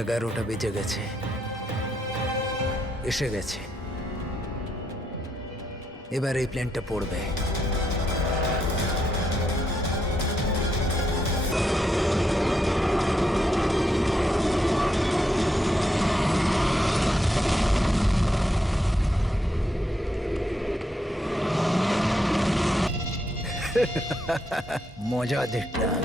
11টা বেজে গেছে, এসে গেছে। এবার এই প্লেনটা পড়বে। মজা দেখলাম।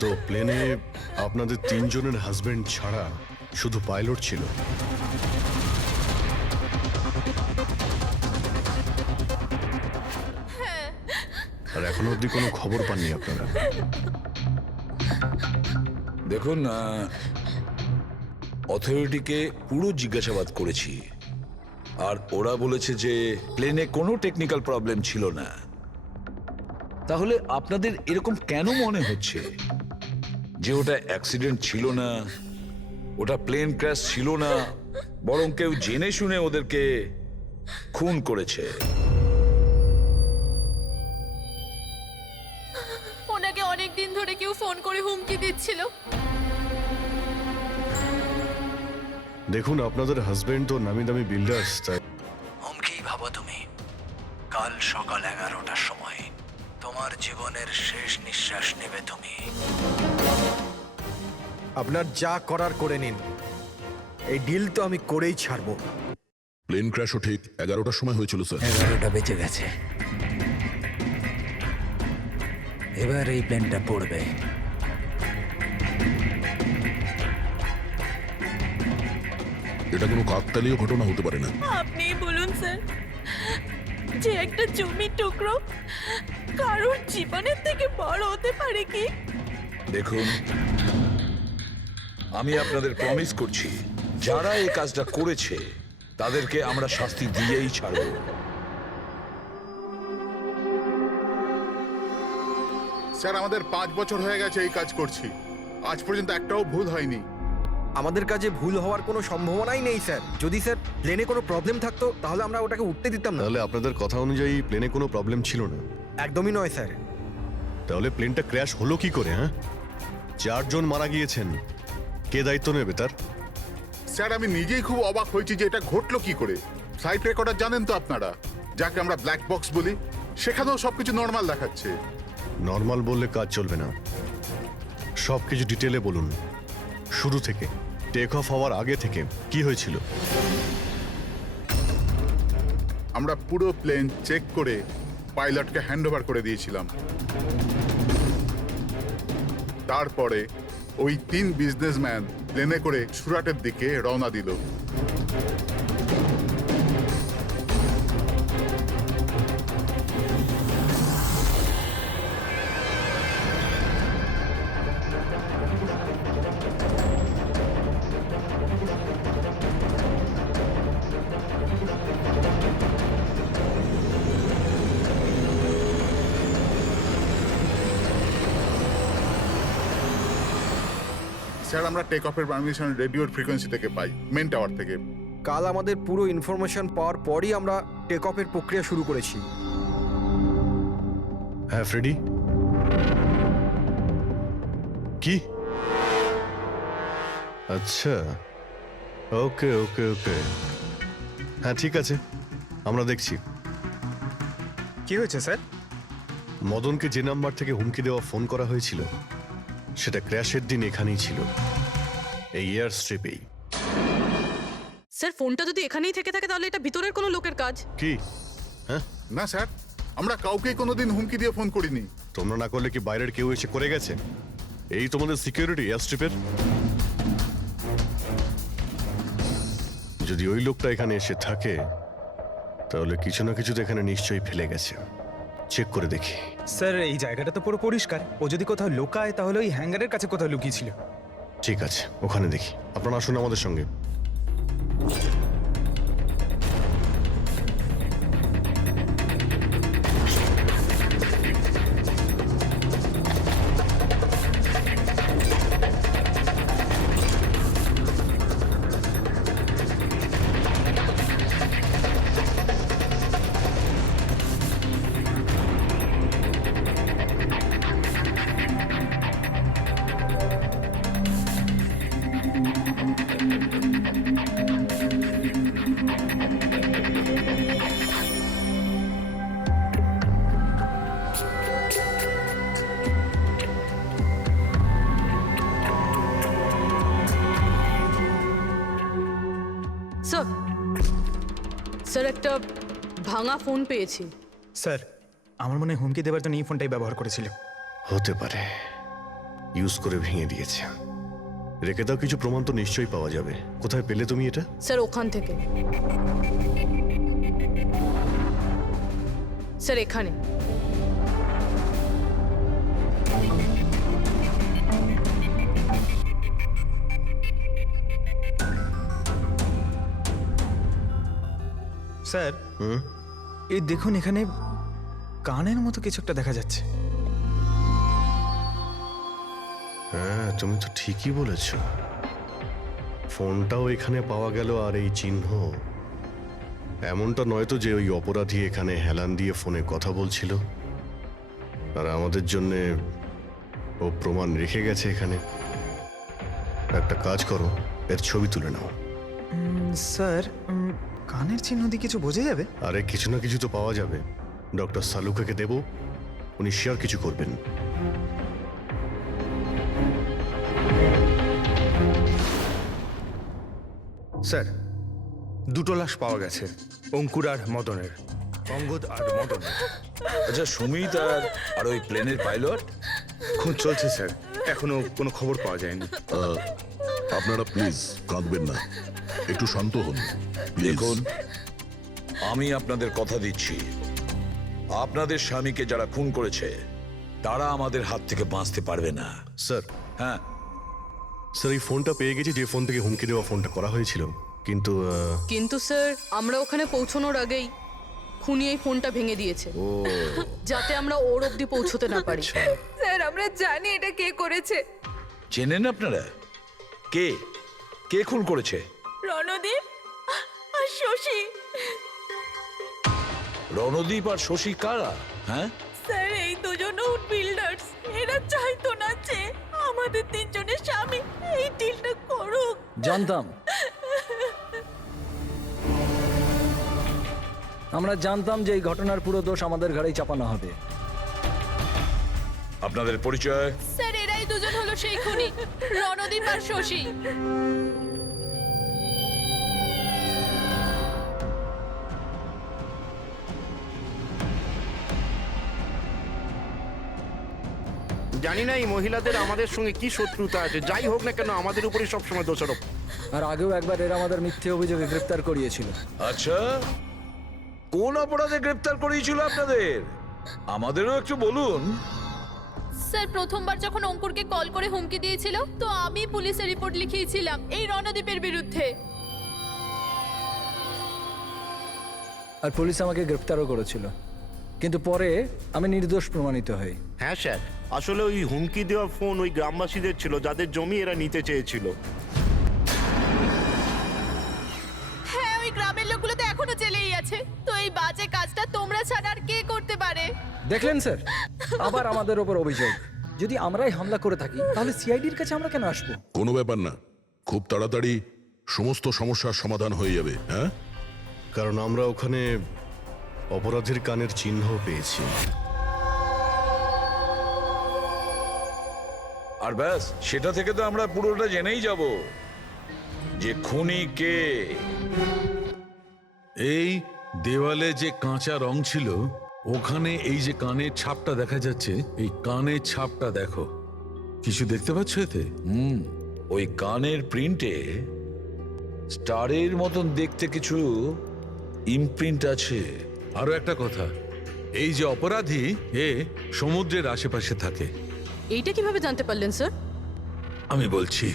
তো প্লেনে আপনাদের তিনজনের হাজবেন্ড ছাড়া শুধু পাইলট ছিল? আর এখনো অবধি কোনো খবর পাননি আপনারা? দেখুন, অথরিটিকে পুরো জিজ্ঞাসাবাদ করেছি, আর ওরা বলেছে যে প্লেনে কোনো টেকনিক্যাল প্রবলেম ছিল না। তাহলে আপনাদের এরকম কেন মনে হচ্ছে যে ওটা অ্যাক্সিডেন্ট ছিল না, ওটা প্লেন ক্র্যাশ ছিল না, বরং কেউ জেনে শুনে ওদেরকে খুন করেছে? ওনাকে অনেক দিন ধরে কেউ ফোন করে হুমকি দিচ্ছিল। দেখুন, আপনাদের হাজবেন্ড তো নামি দামি বিল্ডার্স, তাই হুমকি ভাবো তুমি। কাল সকাল 11টার সময় তোমার জীবনের শেষ নিঃশ্বাস নেবে তুমি। আপনার যা করার করে নিন, এই ডিল তো আমি করেই ছাড়বো। প্লেন ক্র্যাশও ঠিক 11টার সময় হয়েছিল স্যার। 11টা বেজে গেছে, এবার এই প্লেনটা পড়বে। এটা কোনো কাকতালীয় ঘটনা হতে পারে না। আপনি বলুন স্যার, যে একটা জমির টুকরো কারোর জীবনের থেকে বড় হতে পারে কি? দেখুন, আমি আপনাদের প্রমিস করছি, যারা এই কাজটা করেছে তাদেরকে আমরা শাস্তি দিয়েই ছাড়ব। স্যার, আমাদের 5 বছর হয়ে গেছে এই কাজ করছি, আজ পর্যন্ত একটাও ভুল হয়নি। আমাদের কাজে ভুল হওয়ার কোনো সম্ভাবনাই নেই স্যার। যদি স্যার প্লেনে কোনো প্রবলেম থাকতো তাহলে আমরা ওটাকে উঠতে দিতাম না। তাহলে আপনাদের কথা অনুযায়ী প্লেনে কোনো প্রবলেম ছিল না? একদমই নয় স্যার। তাহলে প্লেনটা ক্র্যাশ হলো কি করে? হ্যাঁ, 4 জন মারা গিয়েছেন, কে দায়িত্ব নেবে তার? স্যার, আমি নিজেই খুব অবাক হয়েছি যে এটা ঘটলো কি করে। ফ্লাইট রেকর্ডার জানেন তো আপনারা, যাকে আমরা ব্ল্যাক বক্স বলি, সেখানেও সবকিছু নর্মাল দেখাচ্ছে। নর্মাল বললে কাজ চলবে না, সব কিছু ডিটেলে বলুন, শুরু থেকে, টেক অফ হওয়ার আগে থেকে কি হয়েছিল? আমরা পুরো প্লেন চেক করে পাইলটকে হ্যান্ডওভার করে দিয়েছিলাম। তারপরে ওই 3 বিজনেসম্যান প্লেনে করে সুরাটের দিকে রওনা দিল। স্যার, আমরা টেক অফের পারমিশন রেডিওর ফ্রিকোয়েন্সি থেকে পাই, মেন টাওয়ার থেকে। কাল আমাদের পুরো ইনফরমেশন পাওয়ার পরই আমরা টেক অফের প্রক্রিয়া শুরু করেছি। হ্যাঁ ফ্রেডি, কি? আচ্ছা, ওকে ওকে ওকে, হ্যাঁ ঠিক আছে, আমরা দেখছি। কি হয়েছে স্যার? মদনকে যে নাম্বার থেকে হুমকি দেওয়া ফোন করা হয়েছিল সেটা ক্র্যাশের দিন এখানেই ছিল, এই এয়ার স্ট্রিপেই। স্যার, ফোনটা যদি এখানেই থেকে থাকে তাহলে এটা ভিতরের কোনো লোকের কাজ। কি? হ্যাঁ, না স্যার, আমরা কাউকে কোনোদিন হুমকি দিয়ে ফোন করিনি। তোমরা না করলে কি বাইরের কেউ এসে করে গেছে? এই তোমাদের সিকিউরিটি এয়ার স্ট্রিপের? যদি ওই লোকটা এখানে এসে থাকে তাহলে কিছু না কিছু তো এখানে নিশ্চয়ই ফেলে গেছে, চেক করে দেখি। স্যার, এই জায়গাটা তো পুরো পরিষ্কার। ও যদি কোথাও লুকায় তাহলে ওই হ্যাঙ্গারের কাছে কোথাও লুকিয়েছিল। ঠিক আছে, ওখানে দেখি। আপনারা আসুন আমাদের সঙ্গে। স্যার স্যার একটা ভাঙা ফোন পেয়েছি। স্যার আমার মনে হয় হুমকি দেওয়ার জন্য এই ফোনটাই ব্যবহার করেছিল। হতে পারে ইউজ করে ভেঙে দিয়েছে। রেখে দাও, কিছু প্রমাণ তো নিশ্চয়ই পাওয়া যাবে। কোথায় পেলে তুমি এটা? স্যার ওখান থেকে। স্যার এখানে। স্যার এই দেখুন, এখানে কানের মতো কিছু একটা দেখা যাচ্ছে। হ্যাঁ, তুমি তো ঠিকই বলেছ। ফোনটাও এখানে পাওয়া গেল, আর এই চিহ্ন। এমনটা নয় তো যে ওই অপরাধী এখানে হেলান দিয়ে ফোনে কথা বলছিল আর আমাদের জন্য ও প্রমাণ রেখে গেছে এখানে। একটা কাজ করো, এর ছবি তুলে নাও। স্যার কানের চিহ্ন দিয়ে কিছু বোঝা যাবে? আরে কিছু না কিছু তো পাওয়া যাবে। ডক্টর সালুকাকে দেব, উনি শিওর কিছু করবেন। স্যার দুটো লাশ পাওয়া গেছে, অঙ্কুর আর মদনের, অঙ্গদ আর মদনের। আচ্ছা, সুমিত আর ওই প্লেনের পাইলট? খোঁজ চলছে স্যার, এখনো কোনো খবর পাওয়া যায়নি। আপনারা প্লিজ কাঁদবেন না, একটু শান্ত হন প্লিজ। দেখুন, আমি আপনাদের কথা দিচ্ছি, আপনাদের স্বামীকে যারা খুন করেছে তারা আমাদের হাত থেকে বাঁচতে পারবে না। স্যার, হ্যাঁ, স্যার এই ফোনটা পেয়ে গেছি, যে ফোন থেকে হুমকি দেওয়া ফোনটা করা হয়েছিল। কিন্তু স্যার আমরা ওখানে পৌঁছানোর আগেই খুনি এই ফোনটা ভেঙে দিয়েছে, যাতে আমরা ওর অবধি পৌঁছতে না পারি। স্যার আমরা জানি এটা কে করেছে। চেনেন আপনারা কে কে খুন করেছে? রণদীপ আর শশী। রণদীপ আর শশী কারা? হ্যাঁ, স্যার এই দুজন উড বিল্ডার্স। এরা চাইতো না যে আমাদের তিনজনের স্বামী এই ডিলটা করুক। জানতাম, আমরা জানতাম যে এই ঘটনার পুরো দোষ আমাদের ঘাড়েই চাপানো হবে। আপনাদের পরিচয়? স্যার এরাই দুজন হলো সেই খুনি, রণদীপ আর শশী। জানি না এই মহিলাদের আমাদের সঙ্গে কি শত্রুতা আছে, যাই হোক না কেন আমাদের উপরই সবসময় দোষারোপ। আর আগেও একবার এরা আমাদের মিথ্যে অভিযোগে গ্রেফতার করিয়েছিল। আচ্ছা, কোন অপরাধে গ্রেফতার করিয়েছিল আপনাদের? আমাদেরও একটু বলুন। স্যার প্রথমবার যখন অঙ্কুরকে কল করে হুমকি দিয়েছিল, তো আমি পুলিশে রিপোর্ট লিখিয়েছিলাম এই রণদীপের বিরুদ্ধে। আর পুলিশ আমাকে গ্রেফতারও করেছিল, কিন্তু পরে আমি নির্দোষ প্রমাণিত হই। হ্যাঁ স্যার, আসলে ওই হুমকি দেওয়া ফোন ওই গ্রামবাসীদের ছিল যাদের জমি এরা নিতে চেয়েছিল। হ্যাঁ, ওই গ্রামের লোকগুলো তো এখনো জেলেই আছে। তো এই বাজে কাজটা তোমরা ছাড়া আর কে করতে পারে? দেখলেন স্যার, আবার আমাদের ওপর অভিযোগ। যদি আমরাই হামলা করে থাকি তাহলে সিআইডির কাছে আমরা কেন আসবো? কোনো ব্যাপার না, খুব তাড়াতাড়ি সমস্ত সমস্যার সমাধান হয়ে যাবে। হ্যাঁ, কারণ আমরা ওখানে অপরাধীর কানের চিহ্ন পেয়েছি। আর ব্যাস, সেটা থেকে তো আমরা পুরোটা জেনেই যাব যে খুনি কে। এই দেওয়ালে যে কাঁচা রং ছিল, ওখানে এই যে কানের ছাপটা দেখা যাচ্ছে, এই কানের ছাপটা দেখো। কিছু দেখতে পাচ্ছ এতে? ওই কানের প্রিন্টে স্টারের মতন দেখতে কিছু ইমপ্রিন্ট আছে। আরো একটা কথা, এই যে অপরাধী, এ সমুদ্রের আশেপাশে থাকে। এইটা কিভাবে জানতে পারলেন স্যার? আমি বলছি,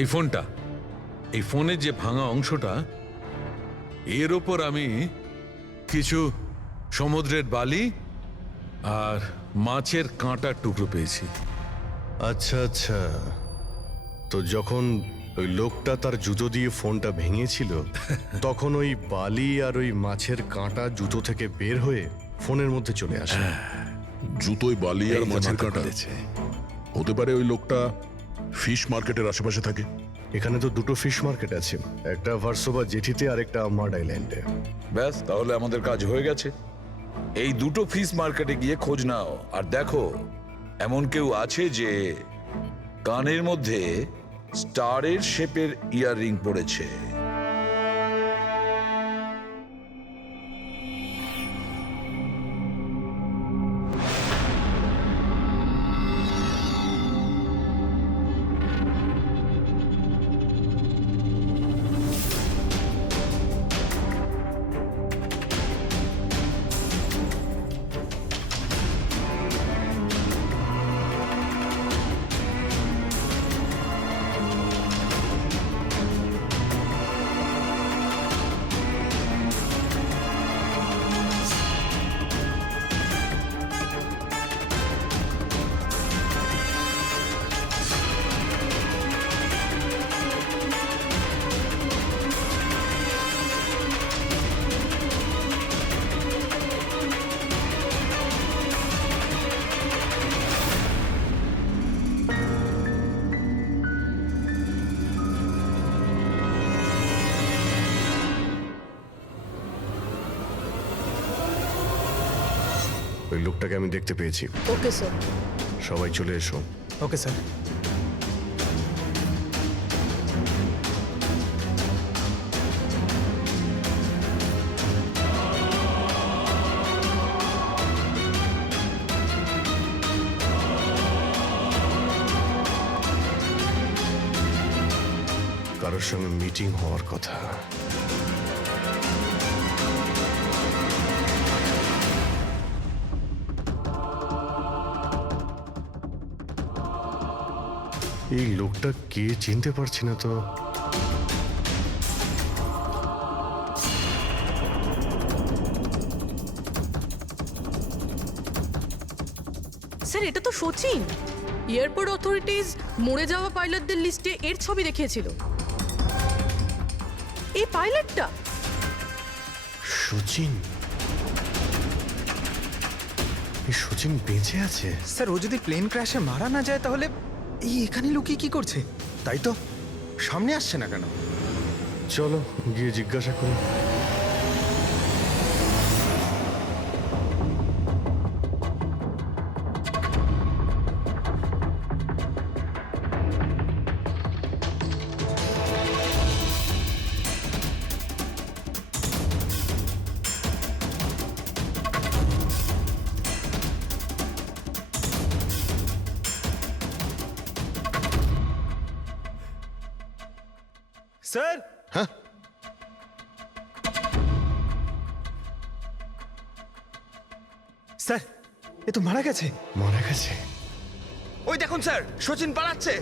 এই ফোনটা, এই ফোনের যে ভাঙা অংশটা, এর ওপর আমি কিছু সমুদ্রের বালি আর মাছের কাঁটার টুকরো পেয়েছি। আচ্ছা আচ্ছা, তো যখন ওই লোকটা তার জুতো দিয়ে ফোনটা ভেঙেছিল, তখন ওই বালি আর ওই মাছের কাঁটা জুতো থেকে বের হয়ে ফোনের মধ্যে চলে আসে। জুতোয় বালি আর এই যে মাছের মাথা কাঁটা। খুলেছে। হতে পারে ওই লোকটা ফিশ মার্কেটের আশেপাশে থাকে। এখানে তো দুটো ফিশ মার্কেট আছে, একটা ভার্সোভা জেটিতে আর একটা মাড আইল্যান্ডে। ব্যাস, তাহলে আমাদের কাজ হয়ে গেছে। এই দুটো ফিশ মার্কেটে গিয়ে খোঁজ নাও, আর দেখো এমন কেউ আছে যে কানের মধ্যে স্টারের শেপের ইয়াররিং পড়েছে। ওই লোকটাকে আমি দেখতে পেয়েছি। Okay sir. সবাই চলে এসো। Okay sir. কারোর সঙ্গে মিটিং হওয়ার কথা। এই লোকটা কে চিনতে পারছি না তো। স্যার এটা তো সচিন। এয়ারপোর্ট অথরিটিজ মরে যাওয়া পাইলটদের লিস্টে এর ছবি দেখিয়েছিল। এই পাইলটটা সচিন। এই সচিন বেঁচে আছে? স্যার ও যদি প্লেন ক্র্যাশে মারা না যায় তাহলে এই এখানে লুকিয়ে কি করছে? তাই তো, সামনে আসছে না কেন? চলো গিয়ে জিজ্ঞাসা করি। স্যার। হ্যাঁ, স্যার এ তো মারা গেছে। মারা গেছে? ওই দেখুন স্যার, সচিন পালাচ্ছে।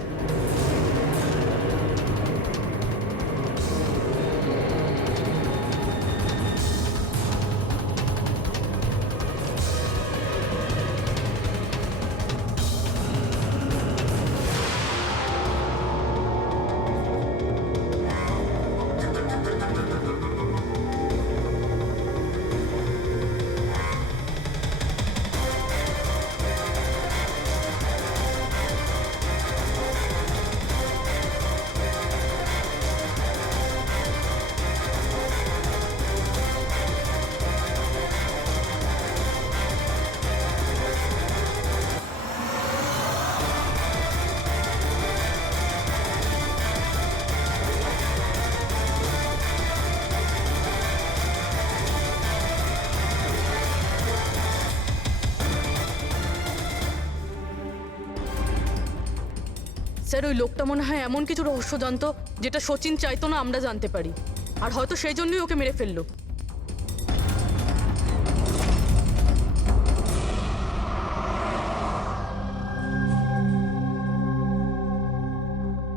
স্যার ওই লোকটা মনে হয় এমন কিছু রহস্য জানতো যেটা সচিন চাইতো না আমরা জানতে পারি, আর হয়তো সেই জন্যই ওকে মেরে ফেললো।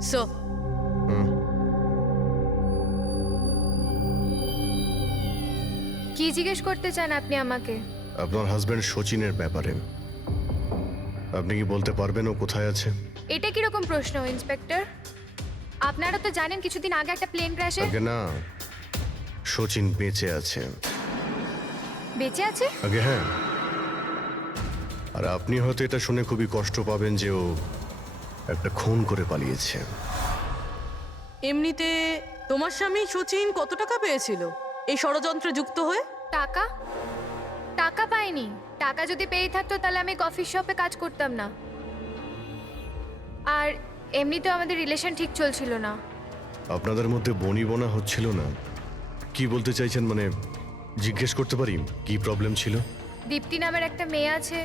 স্যার কি জিজ্ঞেস করতে চান আপনি আমাকে? আপনার হাজবেন্ড সচিনের ব্যাপারে। আপনি কি বলতে পারবেন ও কোথায় আছে? এটা কিরকম প্রশ্ন ইন্সপেক্টর? আপনারা তো জানেন কিছুদিন আগে একটা প্লেন ক্র্যাশে। আগে না, সচিন বেঁচে আছে। বেঁচে আছে? আগে হ্যাঁ। আর আপনি হয়তো এটা শুনে খুবই কষ্ট পাবেন যে ও একটা খুন করে পালিয়েছে। এমনিতে তোমার স্বামী সচিন কত টাকা পেয়েছিল এই ষড়যন্ত্রে যুক্ত হয়ে? টাকা? টাকা পাইনি। টাকা যদি পেয়ে থাকতো তাহলে আমি কফি শপে কাজ করতাম না। আর এমনিতেও আমাদের রিলেশন ঠিক চলছিল না। আপনাদের মধ্যে বনিবনা হচ্ছিল না? কি বলতে চাইছেন, মানে জিজ্ঞেস করতে পারি কি প্রবলেম ছিল? দীপ্তি নামের একটা মেয়ে আছে,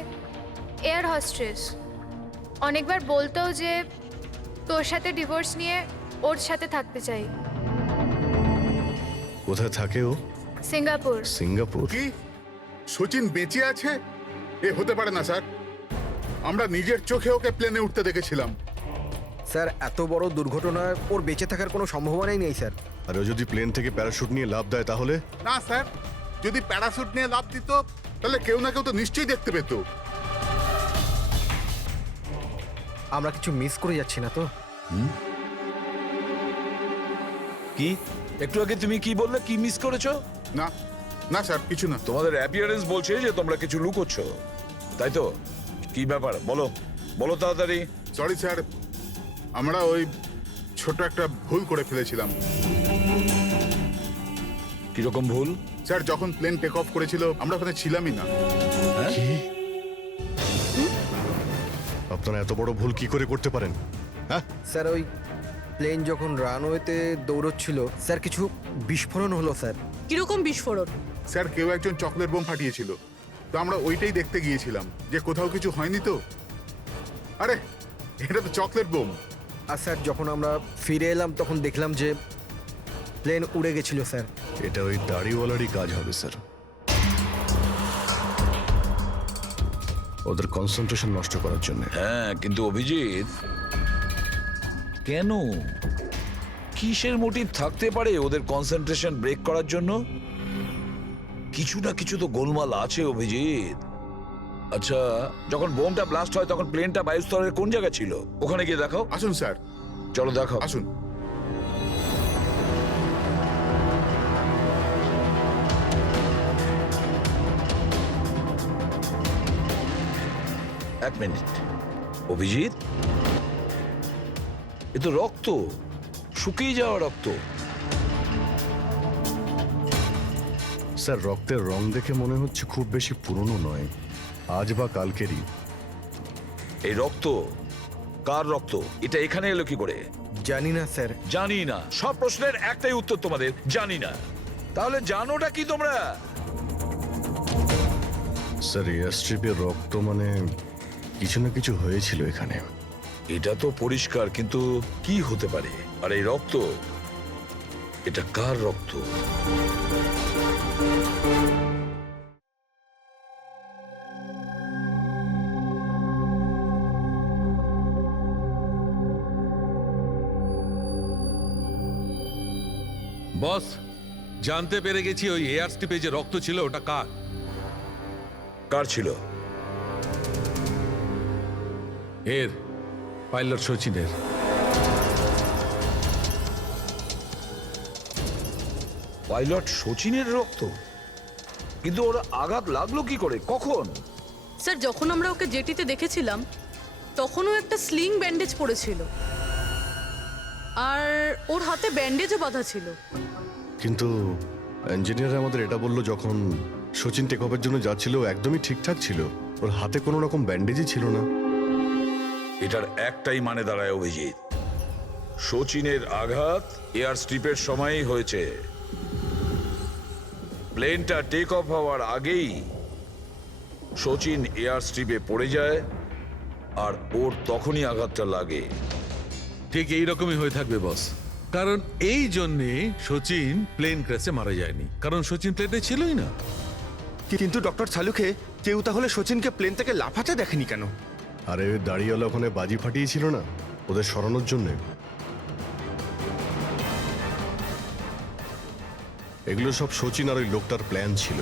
এয়ার হোস্টেস। অনেকবার বলতো যে তোর সাথে ডিভোর্স নিয়ে ওর সাথে থাকতে চাই। কোথায় থাকে ও? সিঙ্গাপুর। সিঙ্গাপুর? কি সচিন বেঁচে আছে? এ হতে পারে না স্যার। আমরা নিজের চোখে ওকে প্লেনে উঠতে দেখেছিলাম। স্যার এত বড় দুর্ঘটনায় ওর বেঁচে থাকার কোনো সম্ভাবনাই নেই স্যার। আর ও যদি প্লেন থেকে প্যারাশুট নিয়ে লাফ দেয় তাহলে? না স্যার, যদি প্যারাশুট নিয়ে লাফ দিত তাহলে কেউ না কেউ তো নিশ্চয়ই দেখতে পেত। আমরা কিছু মিস করে যাচ্ছি না তো? কি একটু আগে তুমি কি বললে? কি মিস করেছো? না না স্যার, কিছু না। তোমাদের অ্যাপিয়ারেন্স বলছে যে তোমরা কিছু লুকোচ্ছ, তাই তো? কি ব্যাপার বলো, বলো তাড়াতাড়ি। সরি স্যার, আমরা ওই ছোট একটা ভুল করে ফেলেছিলাম। কিরকম ভুল? স্যার যখন প্লেন টেক অফ করেছিল আমরা ওখানে ছিলামই না। হ্যাঁ? আপনারা এত বড় ভুল কি করে করতে পারেন? হ্যাঁ, স্যার ওই প্লেন যখন রানওয়েতে দৌড়চ্ছিল স্যার কিছু বিস্ফোরণ হলো স্যার। কিরকম বিস্ফোরণ? স্যার কেউ একজন চকলেট বোম ফাটিয়েছিল, তো আমরা ওইটাই দেখতে গিয়েছিলাম যে কোথাও কিছু হয়নি তো। আরে এটা তো চকলেট বোম। আর স্যার যখন আমরা ফিরে এলাম তখন দেখলাম যে প্লেন উড়ে গেছিল স্যার। এটা ওই দাড়িওয়ালারই কাজ হবে স্যার। ওদের কনসেন্ট্রেশন নষ্ট করার জন্য। হ্যাঁ, কিন্তু অভিজিৎ, কেন? কিসের মোটিভ থাকতে পারে ওদের কনসেন্ট্রেশন ব্রেক করার জন্য? কিছু না কিছু তো গোলমাল আছে অভিজিৎ। আচ্ছা, যখন বোমটা ব্লাস্ট হয় তখন প্লেনটা বায়ুস্তরের কোন জায়গায় ছিল? ওখানে গিয়ে দেখাও। আসুন স্যার, চলো দেখাও। আসুন। এক মিনিট অভিজিৎ, এ তো রক্ত, শুকিয়ে যাওয়া রক্ত। স্যার রক্তের রং দেখে মনে হচ্ছে খুব বেশি পুরনো নয়, আজ বা কালকেরই। এই রক্ত কার রক্ত? এটা এখানে এলো কি করে? জানি না স্যার। জানি না? সব প্রশ্নের একটাই উত্তর তোমাদের, জানি না। তাহলে জানোটা কি তোমরা? স্যার এয়ার স্ট্রিপের রক্ত মানে কিছু না কিছু হয়েছিল এখানে। এটা তো পরিষ্কার, কিন্তু কি হতে পারে? আর এই রক্ত, এটা কার রক্ত? বস, জানতে পেরে গেছি ওই এয়ার স্ট্রিপে যে রক্ত ছিল ওটা কার। কার ছিল? এর পাইলট সচিনের। পাইলট সচিনের রক্ত? কিন্তু ওরা আঘাত লাগলো কি করে, কখন? স্যার যখন আমরা ওকে জেটিতে দেখেছিলাম তখনও একটা স্লিং ব্যান্ডেজ পড়েছিল, আর ওর হাতে ব্যান্ডেজও বাঁধা ছিল। কিন্তু ইঞ্জিনিয়ার আমাদের এটা বললো যখন সচিন টেক অফের জন্য যাচ্ছিল ও একদমই ঠিকঠাক ছিল, ওর হাতে কোনো রকম ব্যান্ডেজই ছিল না। এটার একটাই মানে দাঁড়ায় অভিজিৎ, সচিনের আঘাত এয়ার স্ট্রিপের সময়ই হয়েছে। প্লেনটা টেক অফ হওয়ার আগেই সচিন এয়ার স্ট্রিপে পড়ে যায়, আর ওর তখনই আঘাতটা লাগে। ঠিক এইরকমই হয়ে থাকবে বস, কারণ এই জন্যে সচিন প্লেন ক্র্যাশে মারা যায়নি, কারণ সচিন প্লেনে ছিলই না। কিন্তু ডক্টর সালুকে কেউ তাহলে সচিনকে প্লেন থেকে লাফাতে দেখেনি কেন? আরে ওই দাড়িওয়ালা ওখানে বাজি ফাটিয়েছিল না ওদের সরানোর জন্যে। এগুলো সব সচিন আর ওই লোকটার প্ল্যান ছিল।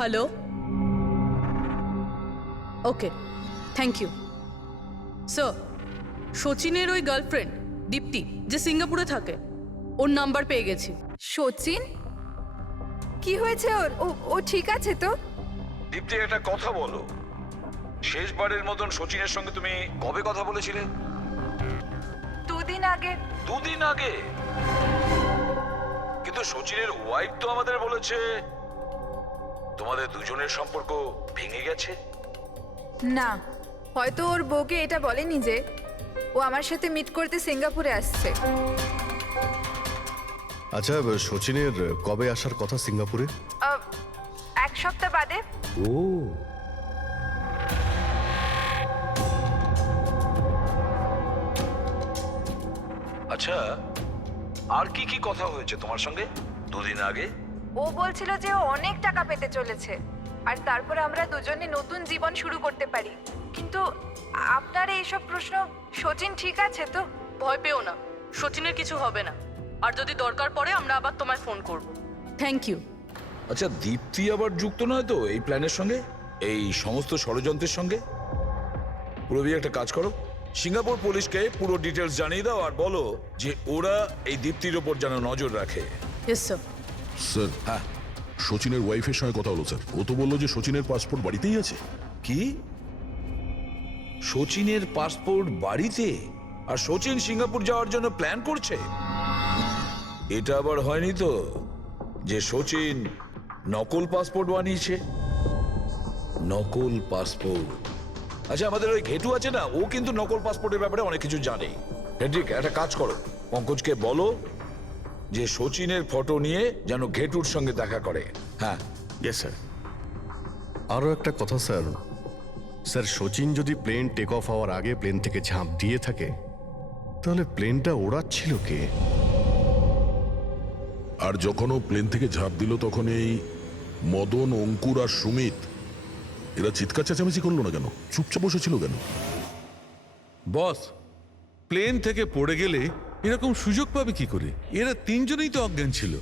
Hello, okay, thank you sir. সচিনের ওই গার্লফ্রেন্ড দীপ্তি যে সিঙ্গাপুরে থাকে, ওর নাম্বার পেয়ে গেছি। সচিন কি হয়েছে ওর? ও ঠিক আছে তো? দীপ্তি, একটা কথা বলো, শেষবারের মতন সচিনের সঙ্গে তুমি কবে কথা বলেছিলে? 2 দিন আগে। 2 দিন আগে? কিন্তু সচিনের ওয়াইফ তো আমাদের বলেছে তোমাদের দুজনের সম্পর্ক ভেঙে গেছে। না, হয়তো ওর বউকে এটা বলেনি যে ও আমার সাথে মিট করতে সিঙ্গাপুরে আসছে। আচ্ছা, সচিনের কবে আসার কথা সিঙ্গাপুরে? 1 সপ্তাহ বাদে। ও, আচ্ছা, আর কি কি কথা হয়েছে তোমার সঙ্গে 2 দিন আগে? ও বলছিল যে ও অনেক টাকা পেতে চলেছে, আর তারপরে আমরা দুজনে নতুন জীবন শুরু করতে পারি। কিন্তু আপনার এইসব প্রশ্ন, সচিন ঠিক আছে তো? ভয় পেও না, সচিনের কিছু হবে না, আর যদি দরকার পড়ে আমরা আবার তোমায় ফোন করব। Thank you. আচ্ছা, দীপ্তি আবার যুক্ত নয় তো এই প্ল্যানের সঙ্গে, এই সমস্ত ষড়যন্ত্রের সঙ্গে? পুরবি, একটা কাজ করো, সিঙ্গাপুর পুলিশকে পুরো ডিটেলস জানিয়ে দাও আর বলো যে ওরা এই দীপ্তির ওপর যেন নজর রাখে। Yes sir. স্যার, হ্যাঁ, সচিনের ওয়াইফের সঙ্গে কথা হলো স্যার। ও তো বললো যে সচিনের পাসপোর্ট বাড়িতেই আছে। কি? সচিনের পাসপোর্ট বাড়িতে? আর সচিন সিঙ্গাপুর যাওয়ার জন্য প্ল্যান করছে? এটা আবার হয়নি তো যে সচিন নকল পাসপোর্ট বানিয়েছে? নকল পাসপোর্ট? আচ্ছা, আমাদের ওই ঘেটু আছে না, ও কিন্তু নকল পাসপোর্টের ব্যাপারে অনেক কিছু জানে। হেড্রিক, একটা কাজ করো, পঙ্কজকে বলো যে সচিনের ফটো নিয়ে যেন ঘেটুর সঙ্গে দেখা করে। হ্যাঁ। Yes sir. আরও একটা কথা স্যার, স্যার সচিন যদি প্লেন টেক অফ হওয়ার আগে প্লেন থেকে ঝাঁপ দিয়ে থাকে, তাহলে প্লেনটা ওড়াচ্ছিল কে? আর যখন ও প্লেন থেকে ঝাঁপ দিল তখন এই মদন, অঙ্কুর আর সুমিত এরা চিৎকার চেঁচামেচি করলো না কেন? চুপচাপ বসেছিল কেন? বস, প্লেন থেকে পড়ে গেলে এরকম সুযোগ পাবে কি করে? এরা তিনজনেই তো অজ্ঞান ছিল।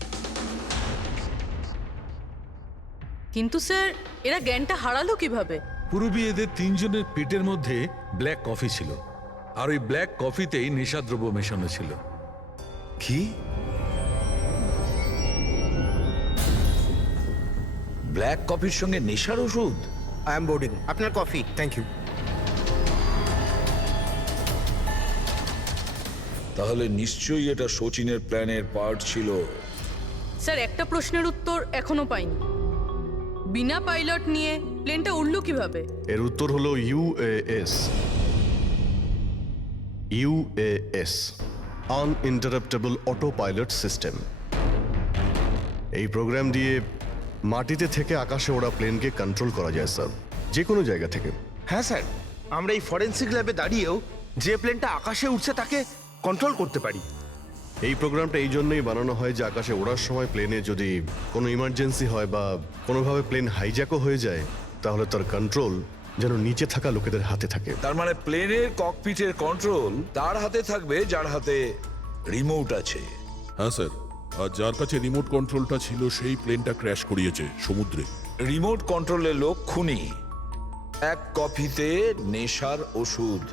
কিন্তু স্যার, এরা জ্ঞানটা হারালো কিভাবে? পূর্বী, এদের তিনজনের পেটের মধ্যে ব্ল্যাক কফি ছিল, আর ওই ব্ল্যাক কফিতেই নেশাদ্রব্য মেশানো ছিল। কি? ব্ল্যাক কফির সঙ্গে নেশার ওষুধ? I am boarding. আপনার কফি। Thank you. তাহলে নিশ্চয়ই এটা সচিনের প্ল্যানের পার্ট ছিল। স্যার, একটা প্রশ্নের উত্তর এখনো পাইনি। বিনা পাইলট নিয়ে প্লেনটা উড়লো কিভাবে? এর উত্তর হলো UAS. UAS, আনইন্টারাপ্টেবল auto pilot system. এই প্রোগ্রাম দিয়ে মাটিতে থেকে আকাশে ওড়া প্লেনকে কন্ট্রোল করা যায় স্যার, যে কোনো জায়গা থেকে। হ্যাঁ স্যার, আমরা এই ফরেন্সিক ল্যাবে দাঁড়িয়েও যে প্লেনটা আকাশে উঠছে তাকে কন্ট্রোল করতে পারি। এই প্রোগ্রামটা এই জন্যই বানানো হয় যে আকাশে ওড়ার সময় প্লেনে যদি কোনো ইমার্জেন্সি হয় বা কোনোভাবে প্লেন হাইজ্যাকও হয়ে যায়, তাহলে তার কন্ট্রোল যেন নিচে থাকা লোকেদের হাতে থাকে। তার মানে প্লেনের ককপিটের কন্ট্রোল তার হাতে থাকবে যার হাতে রিমোট আছে। হ্যাঁ স্যার, আর যার কাছে রিমোট কন্ট্রোলটা ছিল সেই প্লেনটা ক্র্যাশ করিয়েছে সমুদ্রে। রিমোট কন্ট্রোলের লোক খুনি, এক কফিতে নেশার ওষুধ।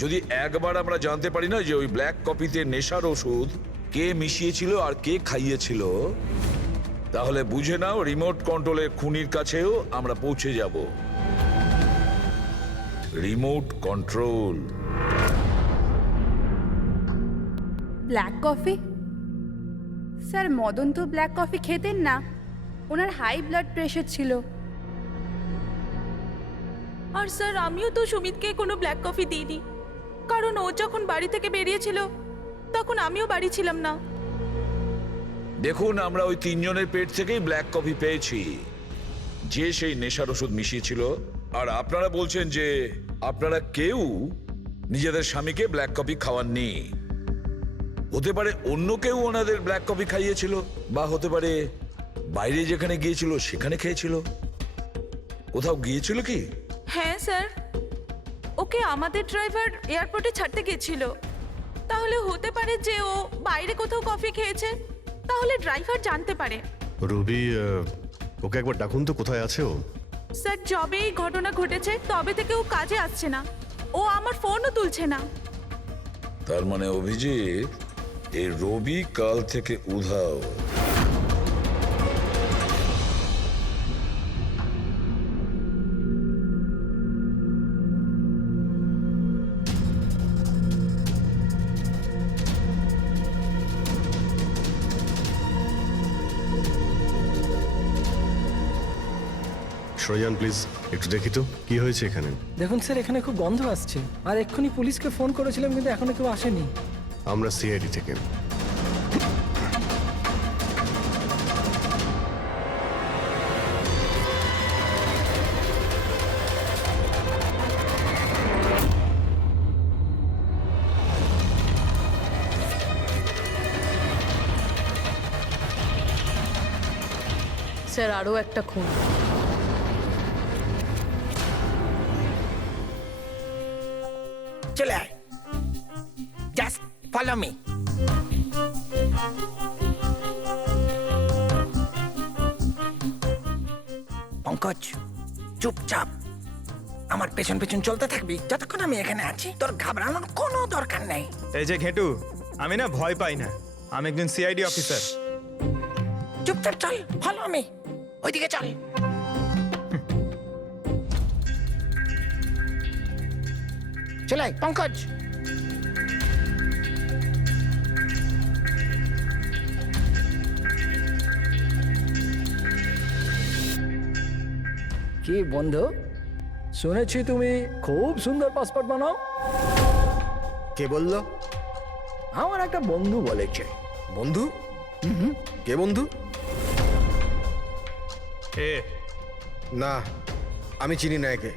যদি একবার আমরা জানতে পারি না যে ওই ব্ল্যাক কফিতে নেশার ওষুধ কে মিশিয়েছিল আর কে খাইয়েছিল, তাহলে বুঝে নাও রিমোট কন্ট্রোলের খুনির কাছেও আমরা পৌঁছে যাব। Remote control. Black coffee? Sir, Madan তো ব্ল্যাক কফি খেতেন না, ওনার হাই ব্লাড প্রেশার ছিল। আর স্যার, আমিও তো সুমিতকে কোনো ব্ল্যাক কফি দিইনি, কারণ ও যখন বাড়ি থেকে বেরিয়েছিল তখন আমিও বাড়ি ছিলাম না। দেখুন, আমরা ওই তিনজনের পেট থেকেই ব্ল্যাক কফি পেয়েছি, যে সেই নেশার ওষুধ মিশিয়েছিল। আর আপনারা বলছেন যে আপনারা কেউ নিজেদের স্বামীকে ব্ল্যাক কফি খাওয়াননি। হতে পারে অন্য কেউ ওনাদের ব্ল্যাক কফি খাইয়েছিল, বা হতে পারে বাইরে যেখানে গিয়েছিল সেখানে খেয়েছিল। কোথাও গিয়েছিল কি? হ্যাঁ স্যার, ওকে আমাদের ড্রাইভার এয়ারপোর্টে ছাড়তে গেছিল। তাহলে হতে পারে যে ও বাইরে কোথাও কফি খেয়েছে, তাহলে ড্রাইভার জানতে পারে। রবি, ওকে একবার ডাকুন তো, কোথায় আছে ও? স্যার, যবে এই ঘটনা ঘটেছে তবে থেকে ও কাজে আসছে না, ও আমার ফোনও তুলছে না। তার মানে অভিজিৎ, এই রবি কাল থেকে উধাও। সরজান প্লিজ, একটু দেখি তো কি হয়েছে এখানে। দেখুন স্যার, এখানে খুব গন্ধ আসছে, আর এক্ষুনি পুলিশকে ফোন করেছিলাম কিন্তু এখনো কেউ আসেনি। আমরা সিআইডি থেকে। স্যার, আরও একটা খুন। চলে আয়, just follow follow me. Pankaj, চুপচাপ আমার পেছন পেছন চলতে থাকবি যতক্ষণ আমি এখানে আছি। তোর ঘাবড়ানোর কোনো দরকার নেই। এই যে ঘেটু, আমি না ভয় পাই না, আমি একজন সিআইডি অফিসার। চুপচাপ চল, ফলো মি, ওইদিকে চল। চলে আয়, পঙ্কজ। কি বন্ধু, শুনেছি তুমি খুব সুন্দর পাসপোর্ট বানাও। কে বললো? আমার একটা বন্ধু বলেছে। বন্ধু? কে বন্ধু? এ না, আমি চিনি না একে।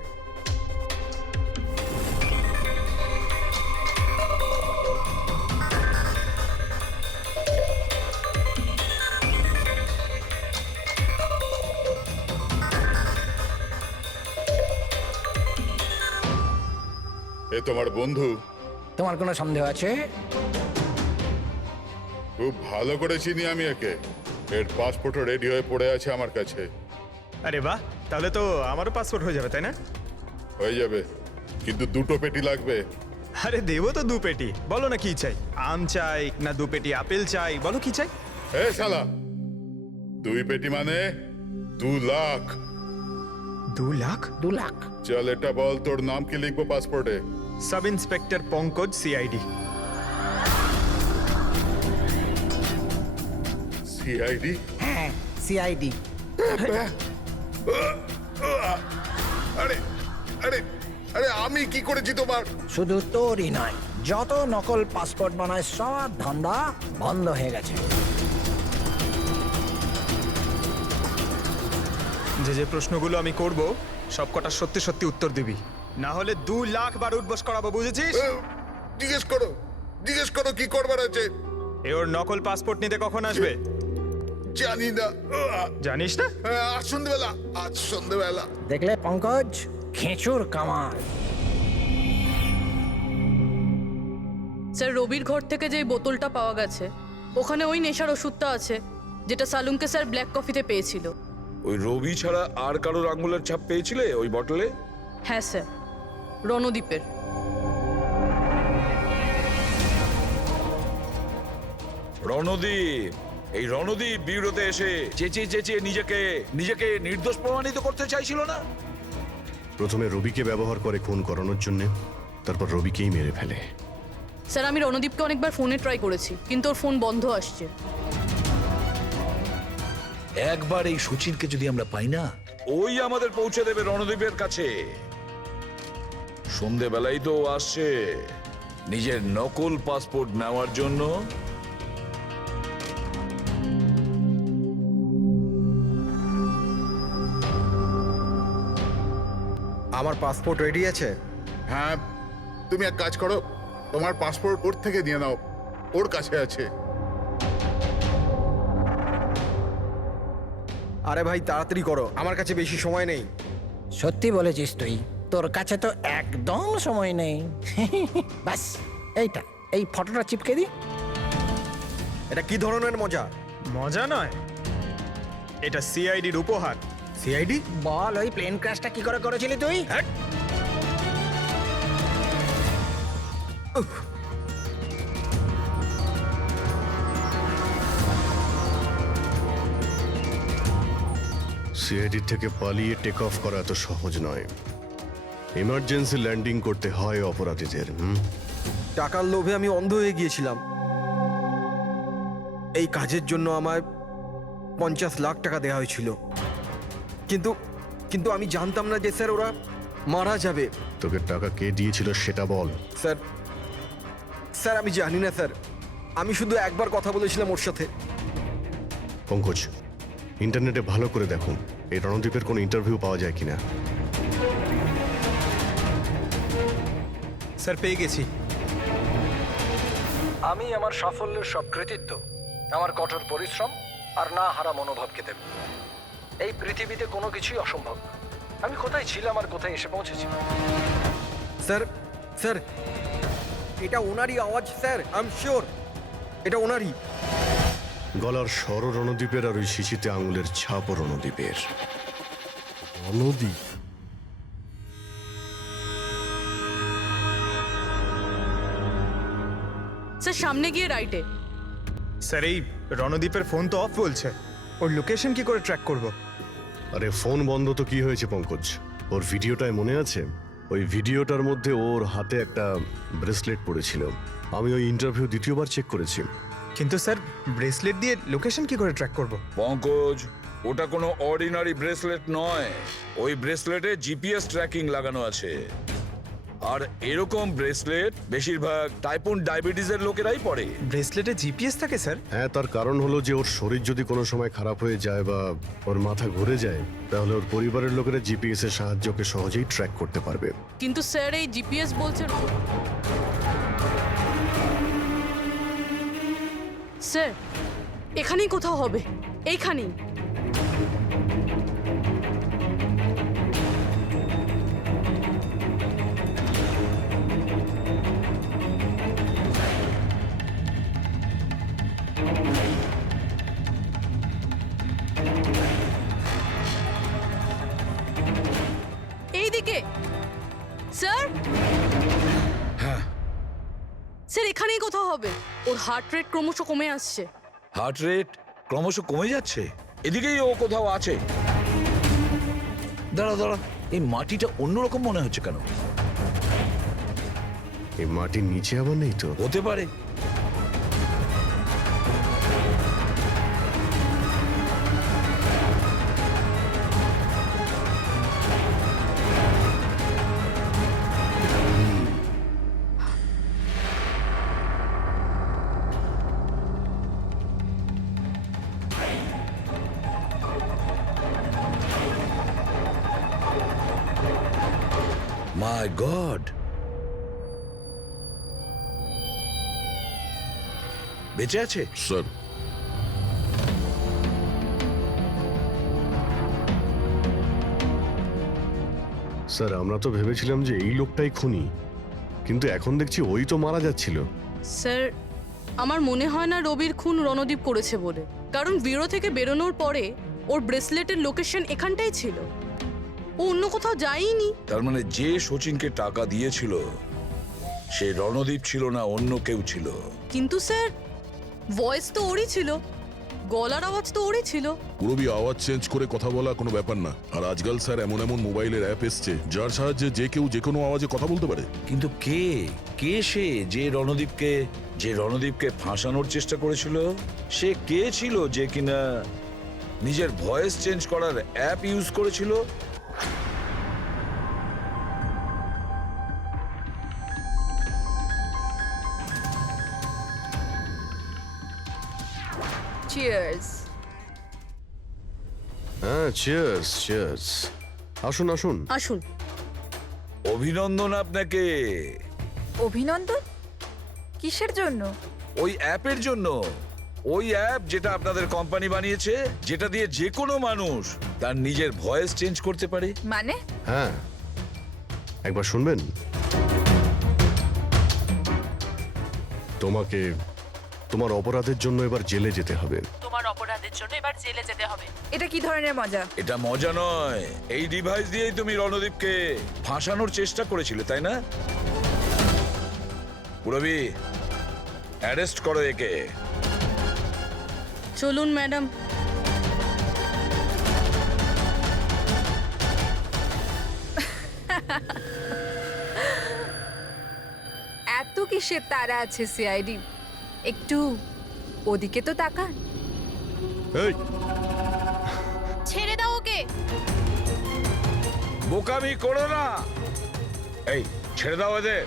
এ তোমার বন্ধু? তোমার কোনো সন্দেহ আছে? খুব ভালো করে চিনি আমি একে। এর পাসপোর্টও রেডি হয়ে পড়ে আছে আমার কাছে। আরে বাহ, তাহলে তো আমারও পাসপোর্ট হয়ে যাবে, তাই না? হয়ে যাবে, কিন্তু 2টো পেটি লাগবে। আরে দেবো তো 2 পেটি। বলো না কি চাই, আম চাই না 2 পেটি আপেল চাই, বলো কি চাই। এ শালা, 2 পেটি মানে 2 লাখ। 2 লাখ? 2 লাখ? চল, এটা বল, তোর নাম কি লিখবো পাসপোর্টে? Sub inspector Pankaj, CID. CID? হ্যাঁ, সিআইডি। আরে আরে আরে, আমি কি করেছি তোমার? শুধু তোরই নয়, যত নকল পাসপোর্ট বানায় সব ধান্দা বন্ধ হয়ে গেছে। যে প্রশ্নগুলো আমি করব সব কটা সত্যি সত্যি উত্তর দিবি, না হলে 2 লাখ বার উঠবস করাবো, বুঝেছিস? জিজ্ঞেস করো কি করবার আছে। এ ওর নকল পাসপোর্ট নিতে কখন আসবে? জানি না। জানিস না? আজ সন্ধ্যেবেলা। দেখলে পঙ্কজ, খেঁচুর কামাল। স্যার, রবির ঘর থেকে যে বোতলটা পাওয়া গেছে ওখানে ওই নেশার ওষুধটা আছে যেটা সালুমকে স্যার ব্ল্যাক কফিতে পেয়েছিল। ওই রবি ছাড়া আর কারোর আঙ্গুলের ছাপ পেয়েছিলে ওই বটলে? হ্যাঁ স্যার, রণদ্বীপের। রণদীপ, এই রণদীপ বিউরোতে এসে চেঁচিয়ে চেঁচিয়ে নিজেকে নির্দোষ প্রমাণিত করতে চাইছিল না? প্রথমে রবিকে ব্যবহার করে খুন করানোর জন্য, তারপর রবিকেই মেরে ফেলে। স্যার, আমি রণদীপকে অনেকবার ফোনে ট্রাই করেছি, কিন্তু ওর ফোন বন্ধ আসছে। একবার এই সুচিরকে যদি আমরা পাই না, ওই আমাদের পৌঁছে দেবে রণদীপের কাছে। সন্ধেবেলায় তো ও আসছে নিজের নকল পাসপোর্ট নেওয়ার জন্য। আমার পাসপোর্ট রেডি আছে? হ্যাঁ, তুমি এক কাজ করো, তোমার পাসপোর্ট ওর থেকে নিয়ে নাও, ওর কাছে আছে। আরে ভাই, তাড়াতাড়ি করো, আমার কাছে বেশি সময় নেই। সত্যি বলেছিস তুই, তোর কাছে তো একদম সময় নেই। বাস এইটা, এই ফটোটা চিপকে দি। এটা কি ধরনের মজা? মজা নয়, এটা সিআইডির উপহার। সিআইডি? বল, ওই প্লেন ক্র্যাশটা কি করে করেছিলি তুই? সিআইডি থেকে পালিয়ে টেক অফ করা এত সহজ নয়। ইমার্জেন্সি ল্যান্ডিং করতে হয় অপরাধীদের। টাকার লোভে আমি অন্ধ হয়ে গিয়েছিলাম। এই কাজের জন্য আমায় 50 লাখ টাকা দেওয়া হয়েছিল, কিন্তু আমি জানতাম না যে স্যার ওরা মারা যাবে। তোকে টাকা কে দিয়েছিল সেটা বল। স্যার আমি জানি না স্যার, আমি শুধু একবার কথা বলেছিলাম ওর সাথে। পঙ্কজ, ইন্টারনেটে ভালো করে দেখো এই রণদ্বীপের কোনো ইন্টারভিউ পাওয়া যায় কিনা। স্যার, পেয়ে গেছি। আমি আমার সাফল্যের সব কৃতিত্ব আমার কঠোর পরিশ্রম আর না হারা মনোভাবকে দেব। এই পৃথিবীতে কোনো কিছুই অসম্ভব না। আমি কোথায় ছিলাম আর কোথায় এসে পৌঁছেছি। স্যার এটা ওনারই আওয়াজ স্যার, আই এম শিওর এটা ওনারই। গলার স্বর রণদ্বীপের আর ওই শিশিতে আঙুলের ছাপও রণদ্বীপের। রণদ্বীপ? স্যার সামনে গিয়ে রাইটে। স্যার এই রণদীপের ফোন তো অফ বলছে, ওর লোকেশন কি করে ট্র্যাক করব? আরে ফোন বন্ধ তো কি হয়েছে পঙ্কজ, ওর ভিডিওটায় মনে আছে? ওই ভিডিওটার মধ্যে ওর হাতে একটা ব্রেসলেট পড়েছিল। আমি ওই ইন্টারভিউ দ্বিতীয়বার চেক করেছি। কিন্তু স্যার ব্রেসলেট দিয়ে লোকেশন কি করে ট্র্যাক করব? পঙ্কজ, ওটা কোনো অর্ডিনারি ব্রেসলেট নয়। ওই ব্রেসলেটে জিপিএস ট্র্যাকিং লাগানো আছে। আর এরকম ব্রেসলেট বেশিরভাগ টাইপ 1 ডায়াবেটিসের লোকেরাই পরে। ব্রেসলেটে জিপিএস থাকে স্যার? হ্যাঁ, তার কারণ হলো যে ওর শরীর যদি কোনো সময় খারাপ হয়ে যায় বা ওর মাথা ঘুরে যায়, তাহলে ওর পরিবারের লোকেরা জিপিএস এর সাহায্যকে সহজেই ট্র্যাক করতে পারবে। কিন্তু স্যার এই জিপিএস বলছে। স্যার এখানেই কোথাও হবে, এইখানেই। এইদিকে স্যার। স্যার এখানেই কোথাও হবে। ওর হার্ট রেট ক্রমশ কমে আসছে। হার্ট রেট ক্রমশ কমে যাচ্ছে? এদিকেই ও কোথাও আছে। দাঁড়া দাঁড়া, এই মাটিটা অন্যরকম মনে হচ্ছে কেন? এই মাটির নিচে আবার নেই তো? হতে পারে। মাই গড, বেঁচে আছে? স্যার, স্যার আমরা তো ভেবেছিলাম যে এই লোকটাই খুনি, কিন্তু এখন দেখছি ওই তো মারা যাচ্ছিল। স্যার আমার মনে হয় না রবির খুন রণদীপ করেছে বলে, কারণ ব্যুরো থেকে বেরোনোর পরে ওর ব্রেসলেটের লোকেশন এখানটাই ছিল, ও অন্য কোথাও যায়নি। তার মানে যে সচিনকে টাকা দিয়েছিল সে রণদীপ ছিল না, অন্য কেউ ছিল। কিন্তু স্যার ভয়েস তো ওরই ছিল, গলার আওয়াজ তো ওরই ছিল। পুরবি আওয়াজ চেঞ্জ করে কথা বলা কোনো ব্যাপার না। আর আজকাল স্যার এমন এমন মোবাইলের অ্যাপ এসছে যার সাহায্যে যে কেউ যে কোনো আওয়াজে কথা বলতে পারে। কিন্তু কে কে সে যে রণদীপকে ফাঁসানোর চেষ্টা করেছিল? সে কে ছিল যে কিনা নিজের ভয়েস চেঞ্জ করার অ্যাপ ইউজ করেছিল? চিয়ার্স। হ্যাঁ, চিয়ার্স চিয়ার্স। আসুন আসুন আসুন। অভিনন্দন আপনাকে। অভিনন্দন? কিসের জন্য? ওই অ্যাপের জন্য। ওই অ্যাপ যেটা আপনাদের কোম্পানি বানিয়েছে, যেটা দিয়ে যে কোনো মানুষ তার নিজের ভয়েস চেঞ্জ করতে পারে। মানে? হ্যাঁ, একবার শুনবেন? তোমাকে তোমার অপরাধের জন্য এবার জেলে যেতে হবে। তোমার অপরাধের জন্য এবার জেলে যেতে হবে। এটা কি ধরনের মজা? এটা মজা নয়। এই ডিভাইস দিয়েই তুমি রণদীপকে ফাঁসানোর চেষ্টা করেছিলে, তাই না? পুরবি, অ্যারেস্ট করো একে। চলুন ম্যাডাম। এত কিসের তারা আছে সিআইডি? একটু ওদিকে তো তাকান। এই ছেড়ে দাও ওকে। বোকামি করো না। এই ছেড়ে দাও এদের।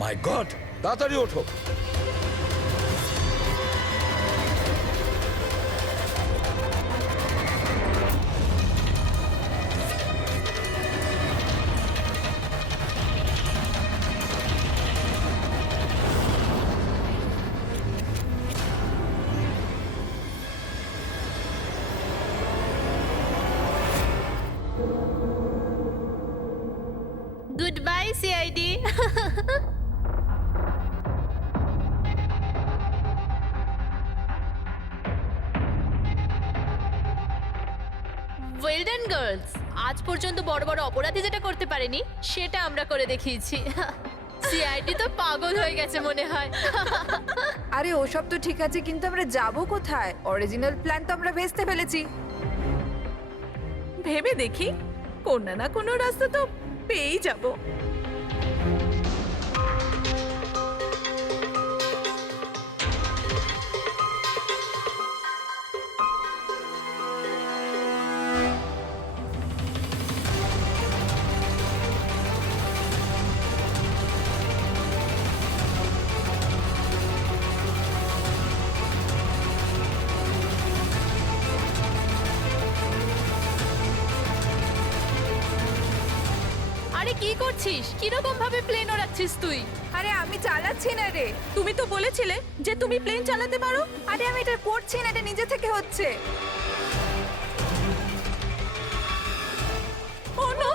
মাই গড, তাড়াতাড়ি ওঠো। গার্লস, আজ পর্যন্ত বড় বড় অপরাধী যেটা করতে পারেনি সেটা আমরা করে দেখিয়েছি। সিআইডি তো পাগল হয়ে গেছে মনে হয়। আরে ওসব তো ঠিক আছে, কিন্তু আমরা যাব কোথায়? অরিজিনাল প্ল্যান তো আমরা ভেস্তে ফেলেছি। ভেবে দেখি, কোনো না কোনো রাস্তা তো পেয়েই যাব। আরে কি করছিস? কিরকম ভাবে প্লেন ওড়াচ্ছিস তুই? আরে আমি চালাচ্ছি না রে, তুমি তো বলেছিলে যে তুমি প্লেন চালাতে পারো। আরে আমি এটা করছি না, এটা নিজে থেকে হচ্ছে। ও নো,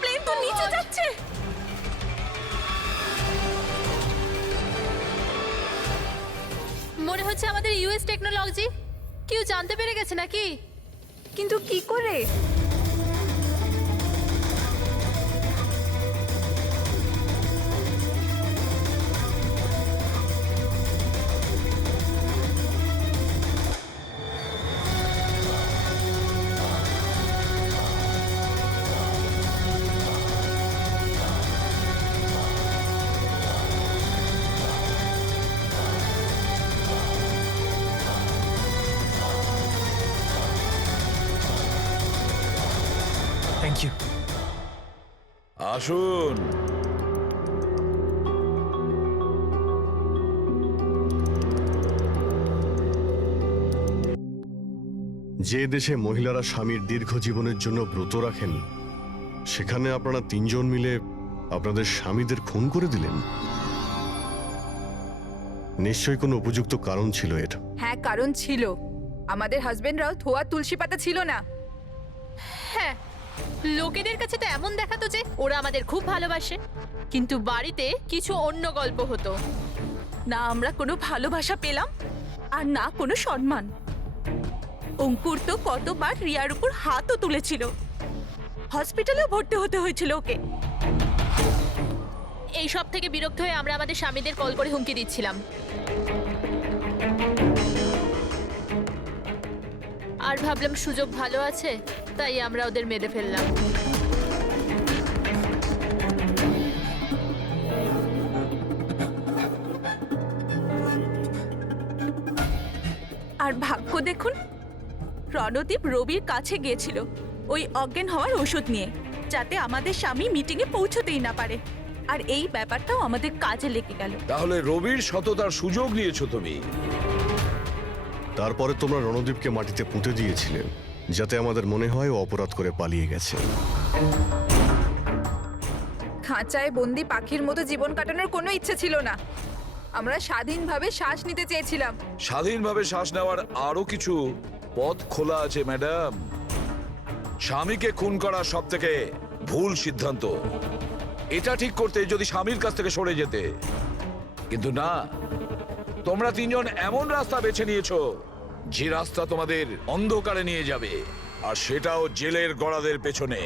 প্লেন তো নিচে যাচ্ছে। মনে হচ্ছে আমাদের ইউএস টেকনোলজি কেউ জানতে পেরে গেছে নাকি? কিন্তু কি করে? Thank you. আসুন। যে দেশে মহিলারা স্বামীর দীর্ঘ জীবনের জন্য ব্রত রাখেন, সেখানে আপনারা তিনজন মিলে আপনাদের স্বামীদের খুন করে দিলেন। নিশ্চয়ই কোনো উপযুক্ত কারণ ছিল এর। হ্যাঁ, কারণ ছিল। আমাদের হাজবেন্ডরাও ধোয়া তুলসী পাতা ছিল না। হ্যাঁ, লোকেদের কাছে তো এমন দেখাতো যে ওরা আমাদের খুব ভালোবাসে, কিন্তু বাড়িতে কিছু অন্য গল্প হতো। না আমরা কোনো ভালোবাসা পেলাম, আর না কোনো সম্মান। অঙ্কুর তো কতবার রিয়ার উপর হাতও তুলেছিল, হসপিটালেও ভর্তি হতে হয়েছিল ওকে। এই সব থেকে বিরক্ত হয়ে আমরা আমাদের স্বামীদের কল করে হুমকি দিচ্ছিলাম। আর ভাবলাম সুযোগ ভালো আছে, তাই আমরা ওদের মেরে ফেললাম। আর ভাগ্য দেখুন, রণদীপ রবির কাছে গিয়েছিল ওই অজ্ঞান হওয়ার ওষুধ নিয়ে, যাতে আমাদের স্বামী মিটিংয়ে পৌঁছতেই না পারে। আর এই ব্যাপারটাও আমাদের কাজে লেগে গেল। তাহলে রবির সততার সুযোগ নিয়েছো তুমি। তারপরে তোমরা রণদীপকে মাটিতে পুঁতে দিয়েছিলে, যাতে আমাদের মনে হয় ও অপরাধ করে পালিয়ে গেছে। খাঁচায় বন্দি পাখির মতো জীবন কাটানোর কোনো ইচ্ছে ছিল না। আমরা স্বাধীনভাবে শ্বাস নিতে চেয়েছিলাম। স্বাধীনভাবে শ্বাস নেওয়ার আরো কিছু পথ খোলা আছে ম্যাডাম। স্বামীকে খুন করা সব থেকে ভুল সিদ্ধান্ত। এটা ঠিক করতে যদি স্বামীর কাছ থেকে সরে যেতে, কিন্তু না, তোমরা তিনজন এমন রাস্তা বেছে নিয়েছো যে রাস্তা তোমাদের অন্ধকারে নিয়ে যাবে, আর সেটাও জেলের গড়াদের পেছনে।